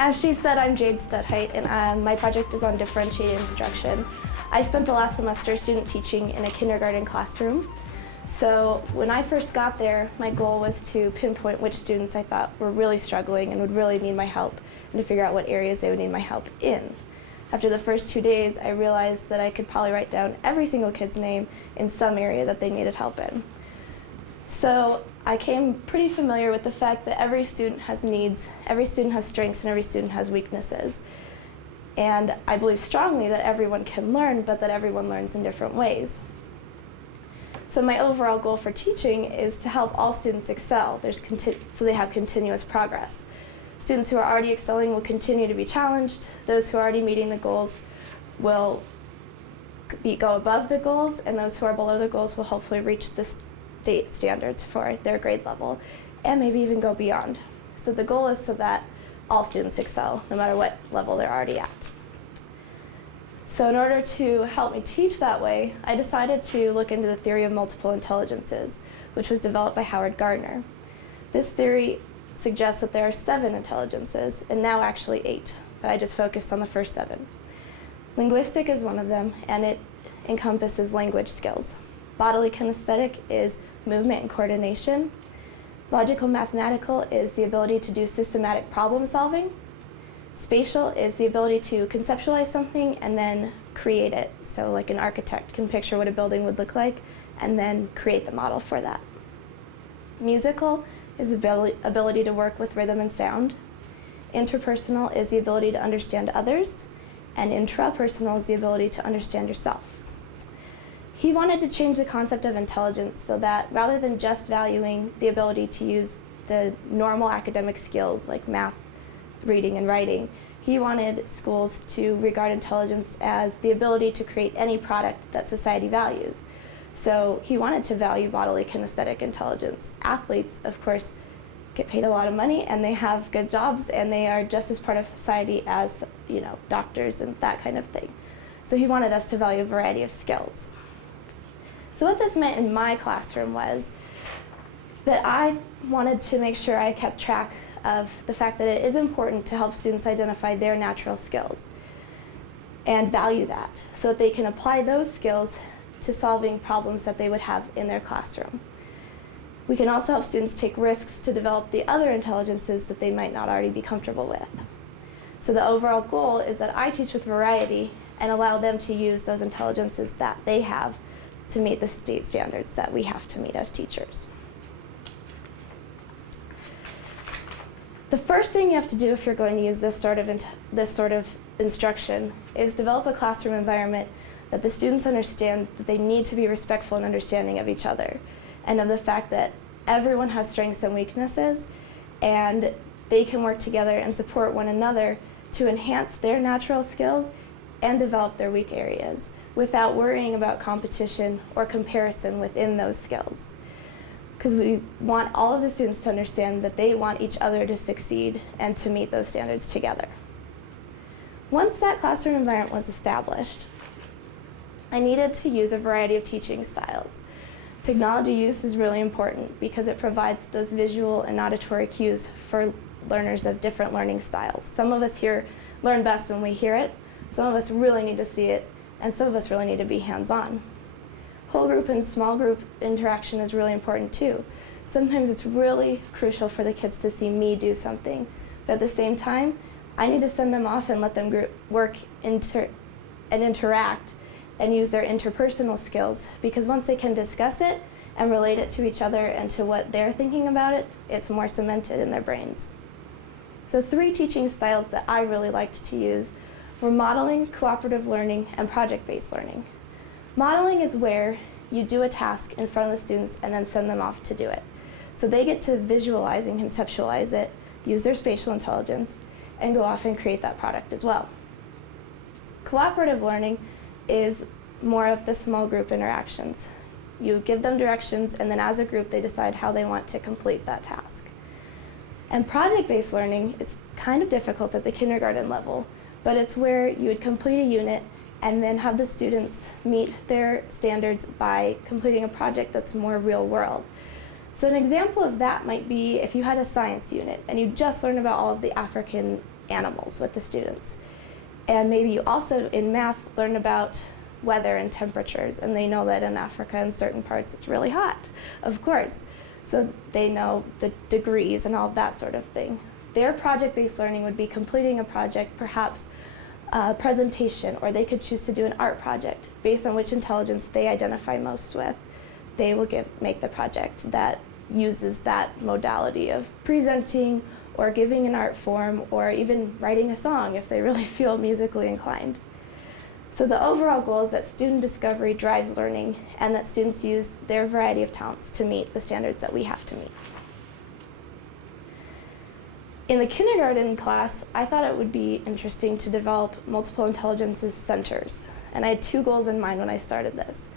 As she said, I'm Jade Stutheit, and my project is on differentiated instruction. I spent the last semester student teaching in a kindergarten classroom. So when I first got there, my goal was to pinpoint which students I thought were really struggling and would really need my help, and to figure out what areas they would need my help in. After the first 2 days, I realized that I could probably write down every single kid's name in some area that they needed help in. So I came pretty familiar with the fact that every student has needs, every student has strengths, and every student has weaknesses. And I believe strongly that everyone can learn, but that everyone learns in different ways. So my overall goal for teaching is to help all students excel, so they have continuous progress. Students who are already excelling will continue to be challenged. Those who are already meeting the goals will go above the goals, and those who are below the goals will hopefully reach the state standards for their grade level, and maybe even go beyond. So the goal is so that all students excel, no matter what level they're already at. So in order to help me teach that way, I decided to look into the theory of multiple intelligences, which was developed by Howard Gardner. This theory suggests that there are 7 intelligences, and now actually 8, but I just focused on the first 7. Linguistic is one of them, and it encompasses language skills. Bodily kinesthetic is movement and coordination. Logical mathematical is the ability to do systematic problem solving. Spatial is the ability to conceptualize something and then create it. So like an architect can picture what a building would look like and then create the model for that. Musical is the ability to work with rhythm and sound. Interpersonal is the ability to understand others. And intrapersonal is the ability to understand yourself. He wanted to change the concept of intelligence so that rather than just valuing the ability to use the normal academic skills like math, reading, and writing, he wanted schools to regard intelligence as the ability to create any product that society values. So he wanted to value bodily kinesthetic intelligence. Athletes, of course, get paid a lot of money and they have good jobs and they are just as part of society as, doctors and that kind of thing. So he wanted us to value a variety of skills. So what this meant in my classroom was that I wanted to make sure I kept track of the fact that it is important to help students identify their natural skills and value that so that they can apply those skills to solving problems that they would have in their classroom. We can also help students take risks to develop the other intelligences that they might not already be comfortable with. So the overall goal is that I teach with variety and allow them to use those intelligences that they have to meet the state standards that we have to meet as teachers. The first thing you have to do if you're going to use this sort of instruction is develop a classroom environment that the students understand that they need to be respectful and understanding of each other, and of the fact that everyone has strengths and weaknesses, and they can work together and support one another to enhance their natural skills and develop their weak areas without worrying about competition or comparison within those skills. Because we want all of the students to understand that they want each other to succeed and to meet those standards together. Once that classroom environment was established, I needed to use a variety of teaching styles. Technology use is really important because it provides those visual and auditory cues for learners of different learning styles. Some of us here learn best when we hear it, some of us really need to see it, and some of us really need to be hands-on. Whole group and small group interaction is really important too. Sometimes it's really crucial for the kids to see me do something, but at the same time, I need to send them off and let them work and interact and use their interpersonal skills, because once they can discuss it and relate it to each other and to what they're thinking about it, it's more cemented in their brains. So 3 teaching styles that I really liked to use were modeling, cooperative learning, and project-based learning. Modeling is where you do a task in front of the students and then send them off to do it. So they get to visualize and conceptualize it, use their spatial intelligence, and go off and create that product as well. Cooperative learning is more of the small group interactions. You give them directions, and then as a group they decide how they want to complete that task. And project-based learning is kind of difficult at the kindergarten level, but it's where you would complete a unit and then have the students meet their standards by completing a project that's more real world. So an example of that might be if you had a science unit and you just learned about all of the African animals with the students. And maybe you also, in math, learn about weather and temperatures, and they know that in Africa, in certain parts, it's really hot, of course. So they know the degrees and all that sort of thing. Their project-based learning would be completing a project, perhaps a presentation, or they could choose to do an art project based on which intelligence they identify most with. They will make the project that uses that modality of presenting or giving an art form or even writing a song if they really feel musically inclined. So the overall goal is that student discovery drives learning and that students use their variety of talents to meet the standards that we have to meet. In the kindergarten class, I thought it would be interesting to develop multiple intelligences centers. And I had 2 goals in mind when I started this.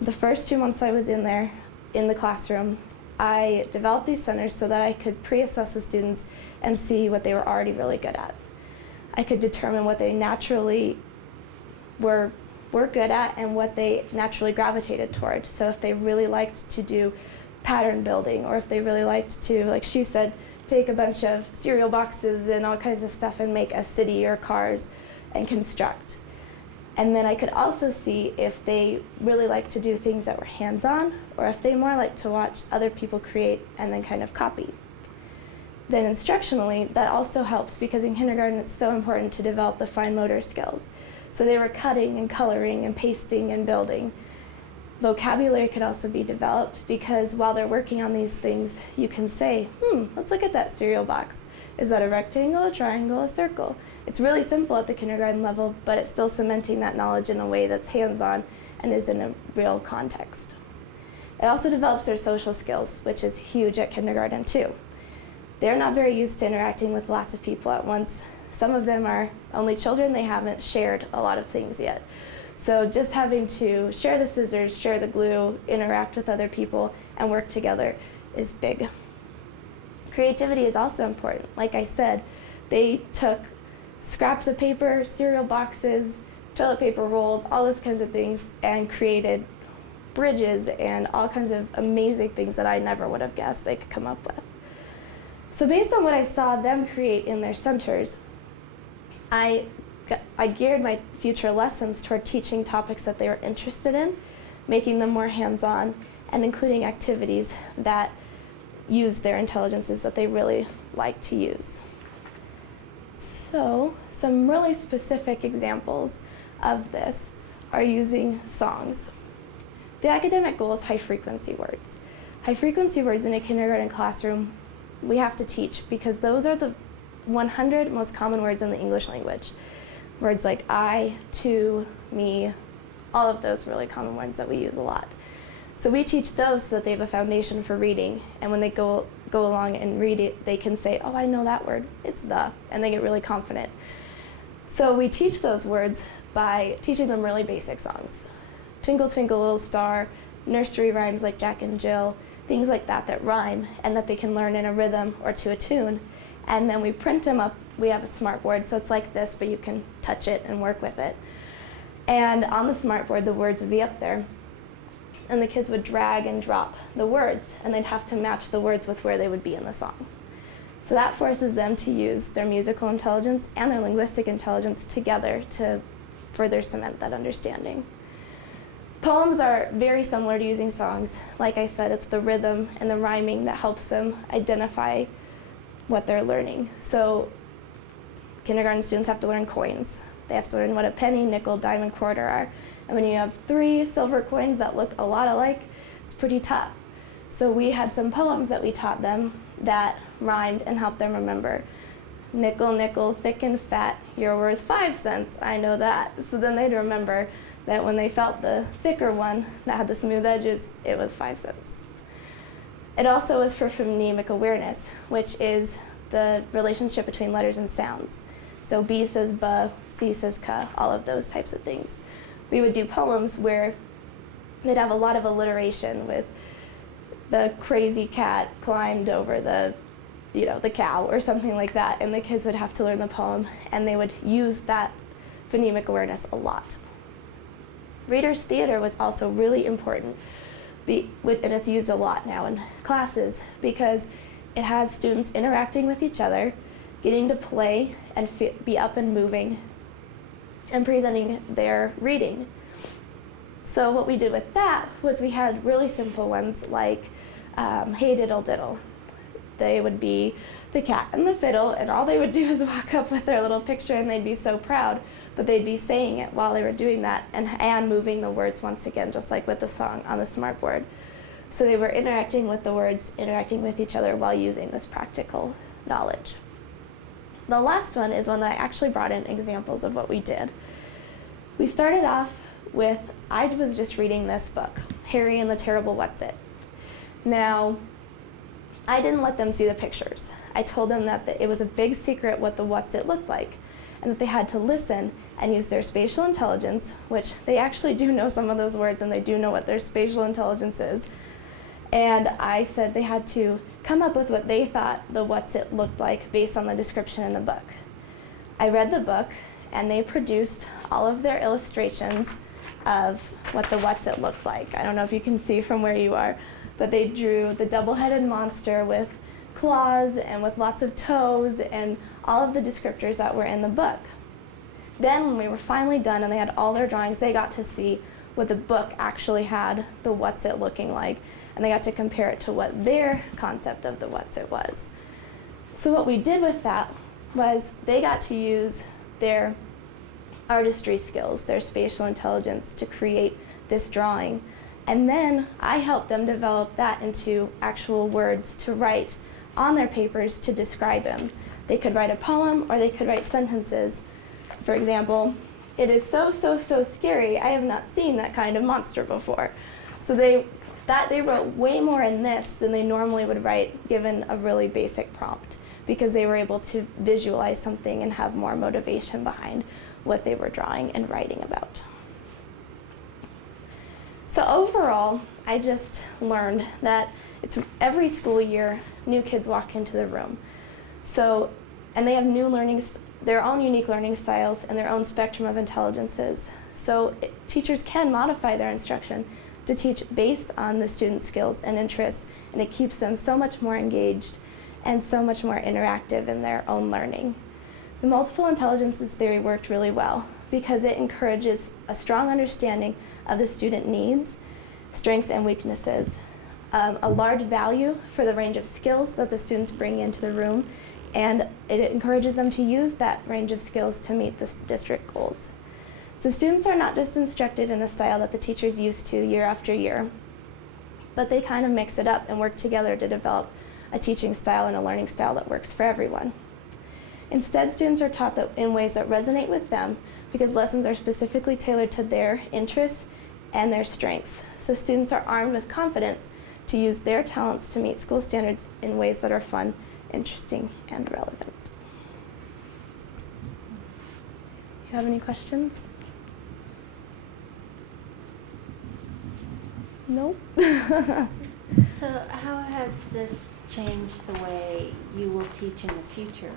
The first 2 months I was in there, in the classroom, I developed these centers so that I could pre-assess the students and see what they were already really good at. I could determine what they naturally were good at and what they naturally gravitated toward. So if they really liked to do pattern building, or if they really liked to, like she said, take a bunch of cereal boxes and all kinds of stuff and make a city or cars and construct. And then I could also see if they really liked to do things that were hands-on, or if they more like to watch other people create and then kind of copy. Then instructionally, that also helps because in kindergarten it's so important to develop the fine motor skills. So they were cutting and coloring and pasting and building. Vocabulary could also be developed because while they're working on these things, you can say, let's look at that cereal box. Is that a rectangle, a triangle, a circle? It's really simple at the kindergarten level, but it's still cementing that knowledge in a way that's hands-on and is in a real context. It also develops their social skills, which is huge at kindergarten too. They're not very used to interacting with lots of people at once. Some of them are only children, they haven't shared a lot of things yet. So just having to share the scissors, share the glue, interact with other people, and work together is big. Creativity is also important. Like I said, they took scraps of paper, cereal boxes, toilet paper rolls, all those kinds of things, and created bridges and all kinds of amazing things that I never would have guessed they could come up with. So based on what I saw them create in their centers, I geared my future lessons toward teaching topics that they were interested in, making them more hands-on, and including activities that use their intelligences that they really like to use. So, some really specific examples of this are using songs. The academic goal is high-frequency words. High-frequency words in a kindergarten classroom we have to teach because those are the 100 most common words in the English language. Words like I, to, me, all of those really common words that we use a lot. So we teach those so that they have a foundation for reading, and when they go along and read it, they can say, oh, I know that word, it's the, and they get really confident. So we teach those words by teaching them really basic songs. Twinkle, twinkle, little star, nursery rhymes like Jack and Jill, things like that that rhyme and that they can learn in a rhythm or to a tune. And then we print them up. We have a smart board, so it's like this, but you can touch it and work with it. And on the smart board, the words would be up there. And the kids would drag and drop the words, and they'd have to match the words with where they would be in the song. So that forces them to use their musical intelligence and their linguistic intelligence together to further cement that understanding. Poems are very similar to using songs. Like I said, it's the rhythm and the rhyming that helps them identify what they're learning. So kindergarten students have to learn coins. They have to learn what a penny, nickel, dime, and quarter are. And when you have 3 silver coins that look a lot alike, it's pretty tough. So we had some poems that we taught them that rhymed and helped them remember. Nickel, nickel, thick and fat, you're worth 5 cents, I know that. So then they'd remember that when they felt the thicker one that had the smooth edges, it was 5 cents. It also was for phonemic awareness, which is the relationship between letters and sounds. So B says ba, C says ka, all of those types of things. We would do poems where they'd have a lot of alliteration with the crazy cat climbed over the cow or something like that, and the kids would have to learn the poem, and they would use that phonemic awareness a lot. Reader's theater was also really important, and it's used a lot now in classes because it has students interacting with each other, getting to play and be up and moving and presenting their reading. So what we did with that was we had really simple ones like Hey Diddle Diddle. They would be the cat and the fiddle, and all they would do is walk up with their little picture and they'd be so proud, but they'd be saying it while they were doing that and moving the words once again, just like with the song on the smartboard. So they were interacting with the words, interacting with each other while using this practical knowledge. The last one is one that I actually brought in examples of what we did. We started off with, I was just reading this book, Harry and the Terrible What's-It. Now, I didn't let them see the pictures. I told them that it was a big secret what the What's-It looked like, and that they had to listen and use their spatial intelligence, which they actually do know some of those words and they do know what their spatial intelligence is. And I said they had to come up with what they thought the What's-It looked like based on the description in the book. I read the book, and they produced all of their illustrations of what the What's-It looked like. I don't know if you can see from where you are, but they drew the double-headed monster with claws and with lots of toes and all of the descriptors that were in the book. Then when we were finally done and they had all their drawings, they got to see what the book actually had the What's-It looking like, and they got to compare it to what their concept of the What's-It was. So what we did with that was they got to use their artistry skills, their spatial intelligence to create this drawing. And then I helped them develop that into actual words to write on their papers to describe him. They could write a poem or they could write sentences. For example, "It is so, so, so scary. I have not seen that kind of monster before." So they wrote way more in this than they normally would write given a really basic prompt, because they were able to visualize something and have more motivation behind what they were drawing and writing about. So overall, I just learned that it's every school year, new kids walk into the room. So, and they have their own unique learning styles and their own spectrum of intelligences. So teachers can modify their instruction to teach based on the students' skills and interests, and it keeps them so much more engaged and so much more interactive in their own learning. The multiple intelligences theory worked really well because it encourages a strong understanding of the student needs, strengths and weaknesses, a large value for the range of skills that the students bring into the room, and it encourages them to use that range of skills to meet the district goals. So students are not just instructed in the style that the teachers used to year after year, but they kind of mix it up and work together to develop a teaching style and a learning style that works for everyone. Instead, students are taught in ways that resonate with them because lessons are specifically tailored to their interests and their strengths. So students are armed with confidence to use their talents to meet school standards in ways that are fun, interesting, and relevant. Do you have any questions? Nope. So how has this changed the way you will teach in the future?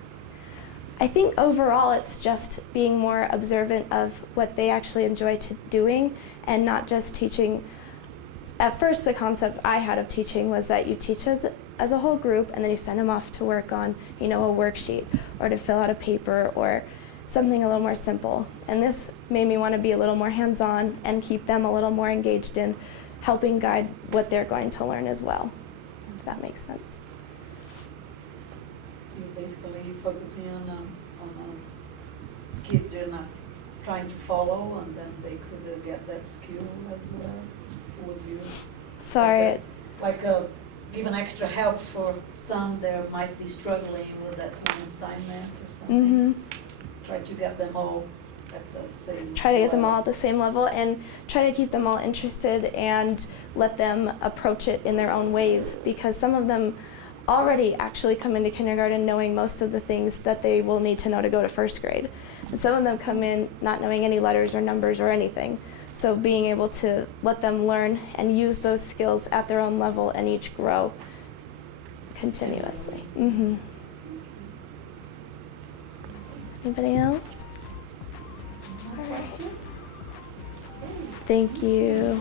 I think overall it's just being more observant of what they actually enjoy doing and not just teaching. At first, the concept I had of teaching was that you teach as a whole group and then you send them off to work on, a worksheet or to fill out a paper or something a little more simple. And this made me want to be a little more hands-on and keep them a little more engaged in helping guide what they're going to learn as well, if that makes sense. You're basically focusing on kids they're not trying to follow, and then they could get that skill as well. Would you? Sorry. Give an extra help for some that might be struggling with that one assignment or something. Try to get them all at the same Try to get them level. all at the same level and try to keep them all interested and let them approach it in their own ways, because some of them already actually come into kindergarten knowing most of the things that they will need to know to go to first grade. And some of them come in not knowing any letters or numbers or anything. So being able to let them learn and use those skills at their own level and each grow continuously. Anybody else? All right. Thank you.